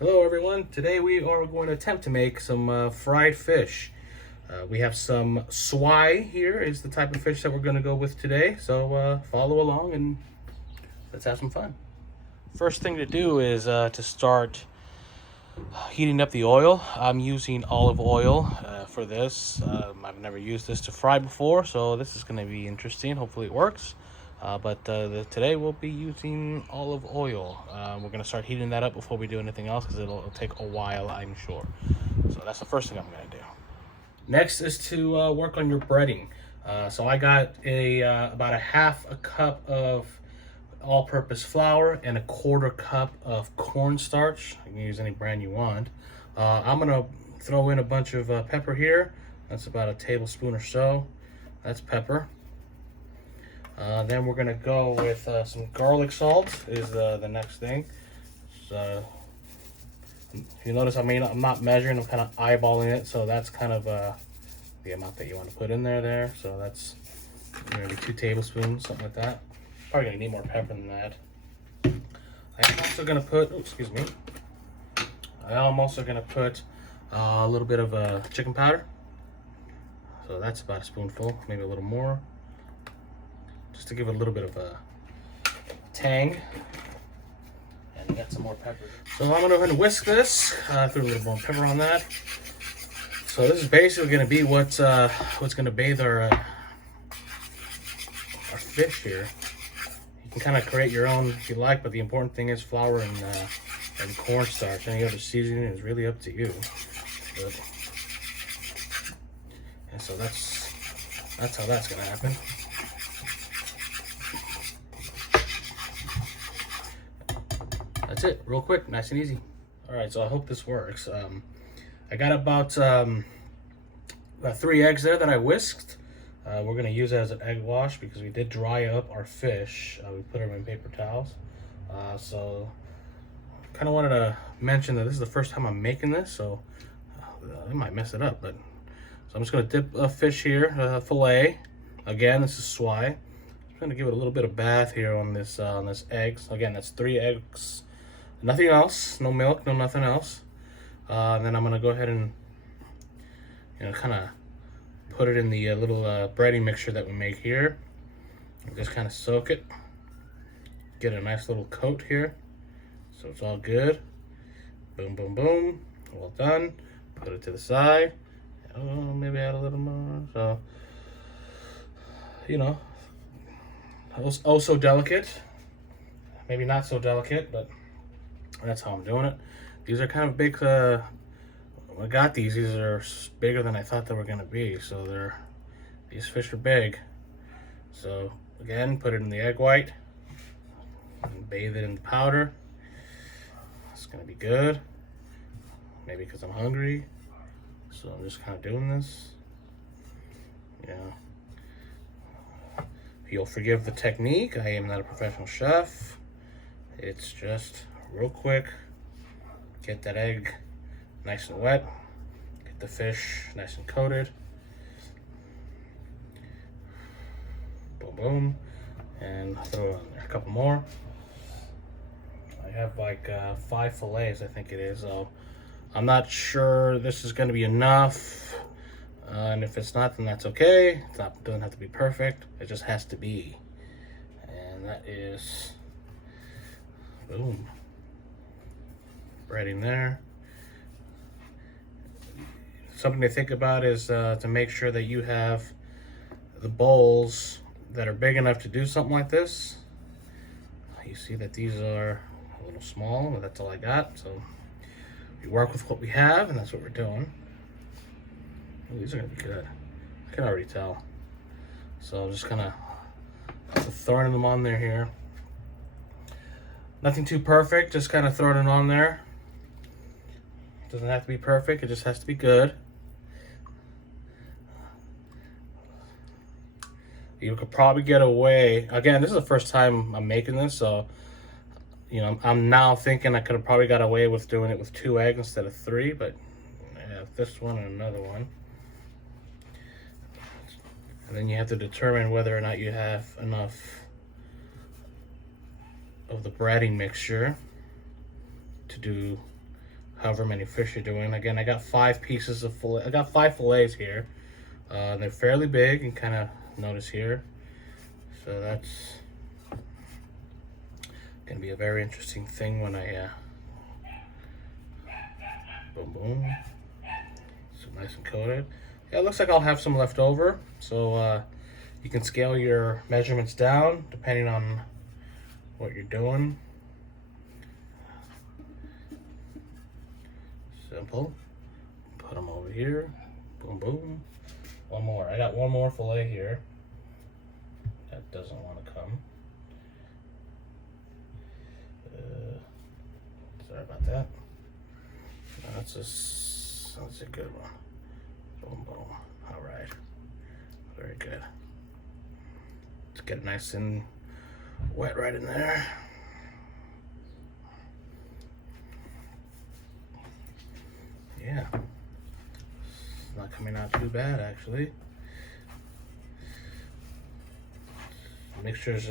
Hello everyone, today we are going to attempt to make some fried fish. We have some swai here is the type of fish that we're going to go with today, so follow along and let's have some fun. First thing to do is to start heating up the oil. I'm using olive oil for this. I've never used this to fry before, so this is going to be interesting. Hopefully it works. Today we'll be using olive oil. We're going to start heating that up before we do anything else because it'll take a while, I'm sure. So that's the first thing I'm going to do. Next is to work on your breading. So I got about a half a cup of all-purpose flour and a quarter cup of cornstarch. You can use any brand you want. I'm going to throw in a bunch of pepper here. That's about a tablespoon or so. That's pepper. Then we're gonna go with some garlic salt is the next thing. So, you notice I'm not measuring, I'm kind of eyeballing it, so that's kind of the amount that you want to put in there. So that's maybe 2 tablespoons, something like that. Probably gonna need more pepper than that. I'm also gonna put, I'm also gonna put a little bit of chicken powder. So that's about a spoonful, maybe a little more, just to give it a little bit of a tang. And get some more pepper. So I'm gonna go ahead and whisk this. Threw a little more pepper on that. So this is basically gonna be what's gonna bathe our fish here. You can kind of create your own if you like, but the important thing is flour and cornstarch. Any other seasoning is really up to you. And so that's how that's gonna happen. That's it, real quick, nice and easy. All right, so I hope this works. I got about 3 eggs there that I whisked. We're gonna use it as an egg wash because we did dry up our fish. We put them in paper towels. So kind of wanted to mention that this is the first time I'm making this, so I might mess it up. So I'm just gonna dip a fish here, fillet. Again, this is swai. I'm gonna give it a little bit of bath here on this eggs. Again, that's 3 eggs. Nothing else, no milk, no nothing else. And then I'm gonna go ahead and kind of put it in the little breading mixture that we make here. And just kind of soak it. Get a nice little coat here, so it's all good. Boom, boom, boom. Well done. Put it to the side. Oh, maybe add a little more. So, oh so delicate. Maybe not so delicate, but that's how I'm doing it. These are kind of big. I got these are bigger than I thought they were gonna be. So these fish are big. So again, put it in the egg white and bathe it in the powder. It's gonna be good. Maybe because I'm hungry. So I'm just kind of doing this. You'll forgive the technique. I am not a professional chef. It's just real quick. Get that egg nice and wet. Get the fish nice and coated. Boom, boom. And throw in there a couple more. I have like 5 fillets, I think it is. So I'm not sure this is going to be enough. And if it's not, then that's okay. It doesn't have to be perfect. It just has to be. And that is, boom. Breading there. Something to think about is to make sure that you have the bowls that are big enough to do something like this. You see that these are a little small, but that's all I got. So we work with what we have, and that's what we're doing. Oh, these are gonna be good. I can already tell. So I'm just kind of throwing them on there here. Nothing too perfect, just kind of throwing it on there. Doesn't have to be perfect, it just has to be good. You could probably get away, again, this is the first time I'm making this, so I'm now thinking I could have probably got away with doing it with 2 eggs instead of 3, but yeah, this one and another one. And then you have to determine whether or not you have enough of the breading mixture to do however many fish you're doing. Again, I got 5 pieces of fillet. I got 5 fillets here. They're fairly big, and kind of notice here. So that's gonna be a very interesting thing when I boom boom. So nice and coated. Yeah, it looks like I'll have some left over. So you can scale your measurements down depending on what you're doing. Simple. Put them over here. Boom, boom. One more. I got one more fillet here. That doesn't want to come. Sorry about that. That's a good one. Boom, boom. All right. Very good. Let's get it nice and wet right in there. Yeah, it's not coming out too bad actually. Mixture's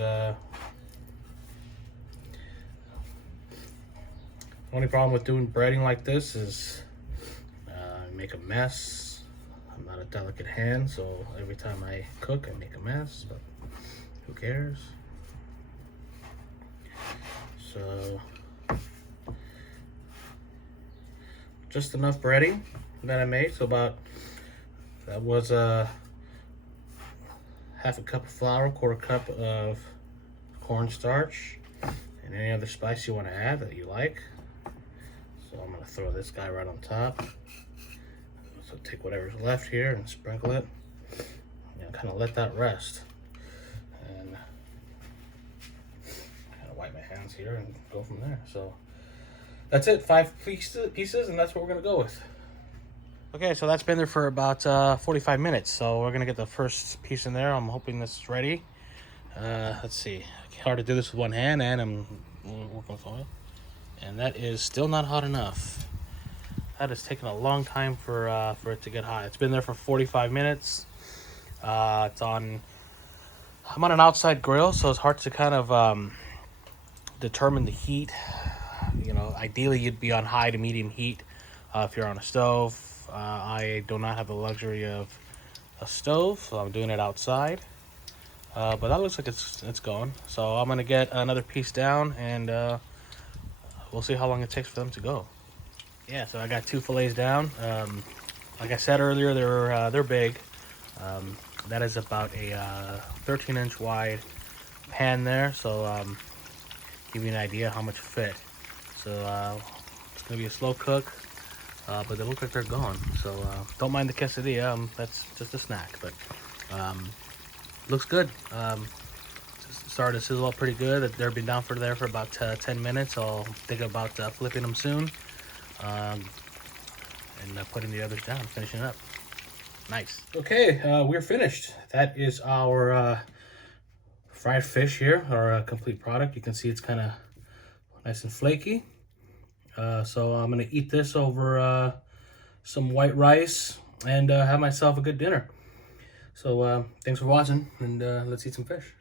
only problem with doing breading like this is make a mess. I'm not a delicate hand, so every time I cook I make a mess, but who cares? So just enough breading that I made. So that was half a cup of flour, quarter cup of cornstarch, and any other spice you want to add that you like. So I'm gonna throw this guy right on top. So take whatever's left here and sprinkle it, and kind of let that rest. And kind of wipe my hands here and go from there. So that's it, 5 pieces, and that's what we're gonna go with. Okay, so that's been there for about 45 minutes. So we're gonna get the first piece in there. I'm hoping this is ready. Let's see, hard to do this with one hand, and I'm working with oil. And that is still not hot enough. That has taken a long time for it to get hot. It's been there for 45 minutes. I'm on an outside grill, so it's hard to kind of determine the heat. You know, ideally you'd be on high to medium heat if you're on a stove. I do not have the luxury of a stove, so I'm doing it outside. But that looks like it's going. So I'm gonna get another piece down, and we'll see how long it takes for them to go. Yeah, so I got 2 fillets down. Like I said earlier, they're big. That is about a 13-inch wide pan there. So give you an idea how much fit. So it's gonna be a slow cook, but they look like they're gone. So don't mind the quesadilla. That's just a snack, but looks good. Started to sizzle up pretty good. They've been down there for about 10 minutes. I'll think about flipping them soon, and putting the others down, finishing up. Nice. Okay, we're finished. That is our fried fish here, our complete product. You can see it's kind of nice and flaky. So I'm gonna eat this over some white rice and have myself a good dinner. So thanks for watching, and let's eat some fish.